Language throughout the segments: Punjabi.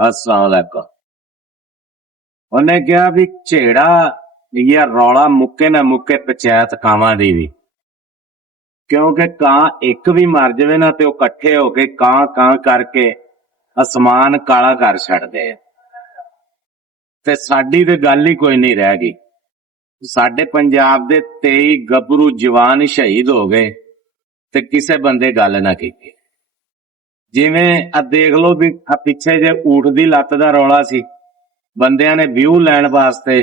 अस्सलाम वालेकुम। ਉਹਨੇ ਕਿਹਾ ਵੀ ਝੇੜਾ ਜਾਂ ਰੌਲਾ ਮੁੱਕੇ ਨਾ ਮੁੱਕੇ ਪੰਚਾਇਤ ਕਾਵਾਂ ਦੀ ਵੀ, ਕਿਉਂਕਿ ਕਾਂ ਇੱਕ ਵੀ ਮਰ ਜਾਵੇ ਨਾ ਤੇ ਉਹ ਇਕੱਠੇ ਹੋ ਕੇ ਕਾਂ ਕਾਂ ਕਰਕੇ ਅਸਮਾਨ ਕਾਲਾ ਕਰ ਛੱਡਦੇ ਆ। ਤੇ ਸਾਡੀ ਤੇ ਗੱਲ ਹੀ ਕੋਈ ਨਹੀਂ ਰਹਿ ਗਈ। ਸਾਡੇ ਪੰਜਾਬ ਦੇ 23 ਗੱਭਰੂ ਜਵਾਨ ਸ਼ਹੀਦ ਹੋ ਗਏ ਤੇ ਕਿਸੇ ਬੰਦੇ ਗੱਲ ਨਾ ਕੀਤੀ। ਜਿਵੇਂ ਆ ਦੇਖ ਲਓ ਵੀ ਆ ਪਿੱਛੇ ਜੇ ਊਠ ਦੀ ਲੱਤ ਦਾ ਰੌਲਾ ਸੀ, ਬੰਦਿਆਂ ਨੇ ਵਿਊ ਲੈਣ ਵਾਸਤੇ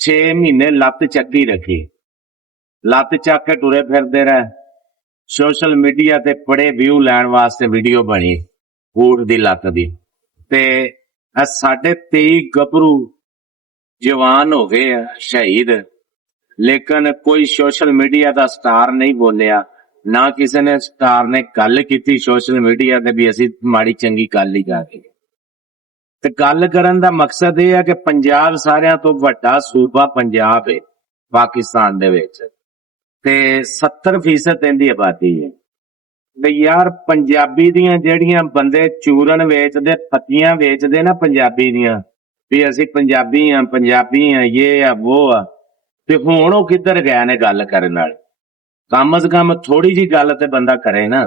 6 ਮਹੀਨੇ ਲੱਤ ਚੱਕੀ ਰੱਖੀ, ਲੱਤ ਚੱਕ ਕੇ ਟੁਰੇ ਫਿਰਦੇ ਰਹੇ। ਸੋਸ਼ਲ ਮੀਡੀਆ ਤੇ ਬੜੇ ਵਿਊ ਲੈਣ ਵਾਸਤੇ ਵੀਡੀਓ ਬਣੀ ਊਠ ਦੀ ਲੱਤ ਦੀ। ਤੇ ਆ ਸਾਡੇ 23 ਗੱਭਰੂ ਜਵਾਨ ਹੋ ਗਏ ਆ ਸ਼ਹੀਦ, ਲੇਕਿਨ ਕੋਈ ਸੋਸ਼ਲ ਮੀਡੀਆ ਦਾ ਸਟਾਰ ਨਹੀਂ ਬੋਲਿਆ, ਨਾ ਕਿਸੇ ਨੇ ਸਟਾਰ ਨੇ ਗੱਲ ਕੀਤੀ ਸੋਸ਼ਲ ਮੀਡੀਆ ਤੇ ਵੀ ਅਸੀਂ ਮਾੜੀ ਚੰਗੀ ਗੱਲ ਹੀ ਕਰ ਰਹੇ। ਤੇ ਗੱਲ ਕਰਨ ਦਾ ਮਕਸਦ ਇਹ ਹੈ ਕਿ ਪੰਜਾਬ ਸਾਰਿਆਂ ਤੋਂ ਵੱਡਾ ਸੂਬਾ ਪੰਜਾਬ ਹੈ ਪਾਕਿਸਤਾਨ ਦੇ ਵਿੱਚ, ਤੇ 70% ਇਹਦੀ ਆਬਾਦੀ ਹੈ। ਤੇ ਯਾਰ ਪੰਜਾਬੀ ਦੀਆਂ ਜਿਹੜੀਆਂ ਬੰਦੇ ਚੂਰਨ ਵੇਚਦੇ, ਫੱਤੀਆਂ ਵੇਚਦੇ ਨਾ ਪੰਜਾਬੀ ਦੀਆਂ, ਵੀ ਅਸੀਂ ਪੰਜਾਬੀ ਆ ਇਹ ਆ ਉਹ ਆ, ਤੇ ਹੁਣ ਉਹ ਕਿੱਧਰ ਗਏ ਨੇ ਗੱਲ ਕਰਨ ਵਾਲੇ? ਕਮ ਸੇ ਕਮ ਥੋੜੀ ਜੀ ਗੱਲ ਤੇ ਬੰਦਾ ਕਰੇ ਨਾ,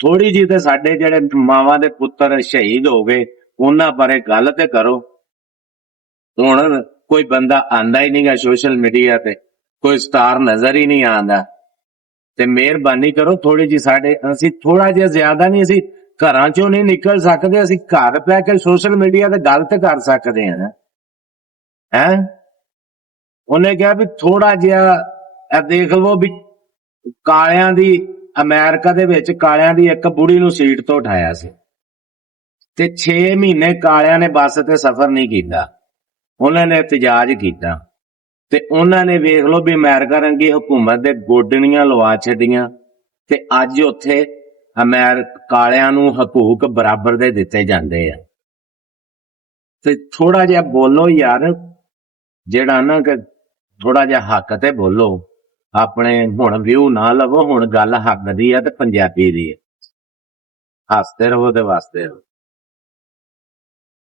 ਥੋੜੀ ਜੀ ਤੇ ਸਾਡੇ ਜਿਹੜੇ ਮਾਵਾਂ ਦੇ ਪੁੱਤਰ ਸ਼ਹੀਦ ਹੋ ਗਏ ਉਹਨਾਂ ਬਾਰੇ ਗੱਲ ਤੇ ਕਰੋ। ਹੁਣ ਕੋਈ ਬੰਦਾ ਆਂਦਾ ਹੀ ਨਹੀਂਗਾ ਸੋਸ਼ਲ ਮੀਡੀਆ ਤੇ, ਕੋਈ ਸਟਾਰ ਨਜ਼ਰ ਹੀ ਨਹੀਂ ਆਂਦਾ। ਤੇ ਮਿਹਰਬਾਨੀ ਕਰੋ ਥੋੜੀ ਜੀ ਸਾਡੇ, ਅਸੀਂ ਥੋੜਾ ਜਿਹਾ ਜ਼ਿਆਦਾ ਨਹੀਂ, ਅਸੀਂ ਘਰਾਂ ਚੋਂ ਨਹੀਂ ਨਿਕਲ ਸਕਦੇ, ਅਸੀਂ ਘਰ ਪੈ ਕੇ ਸੋਸ਼ਲ ਮੀਡੀਆ ਤੇ ਗੱਲ ਤੇ ਕਰ ਸਕਦੇ ਹਾਂ। ਉਹਨੇ ਕਿਹਾ ਵੀ ਥੋੜਾ ਜਿਹਾ ਇਹ ਦੇਖ ਲਵੋ ਵੀ ਕਾਲਿਆਂ ਦੀ, ਅਮਰੀਕਾ ਦੇ ਵਿੱਚ ਕਾਲਿਆਂ ਦੀ ਇੱਕ ਬੁੜੀ ਨੂੰ ਸੀਟ ਤੋਂ ਉਠਾਇਆ ਸੀ ਤੇ 6 ਮਹੀਨੇ ਕਾਲਿਆਂ ਨੇ ਬੱਸ ਤੇ ਸਫ਼ਰ ਨਹੀਂ ਕੀਤਾ, ਉਹਨਾਂ ਨੇ ਇਤਜਾਜ ਕੀਤਾ। ਤੇ ਉਹਨਾਂ ਨੇ ਵੇਖ ਲਓ ਵੀ ਅਮਰੀਕਾ ਰੰਗੀ ਹਕੂਮਤ ਦੇ ਗੋਡਣੀਆਂ ਲਵਾ ਛੱਡੀਆਂ, ਤੇ ਅੱਜ ਉੱਥੇ ਕਾਲਿਆਂ ਨੂੰ ਹਕੂਕ ਬਰਾਬਰ ਦੇ ਦਿੱਤੇ ਜਾਂਦੇ ਆ। ਤੇ ਥੋੜਾ ਜਿਹਾ ਬੋਲੋ ਯਾਰ, ਜਿਹੜਾ ਨਾ ਕਿ ਥੋੜਾ ਜਿਹਾ ਹੱਕ ਤੇ ਬੋਲੋ ਆਪਣੇ। ਹੁਣ ਵਿਊ ਨਾ ਲਵੋ, ਹੁਣ ਗੱਲ ਹੱਕ ਦੀ ਆ ਤੇ ਪੰਜਾਬੀ ਦੀ ਹੈ। ਹੱਸਦੇ ਰਹੋ ਤੇ ਵਸਦੇ ਰਹੋ।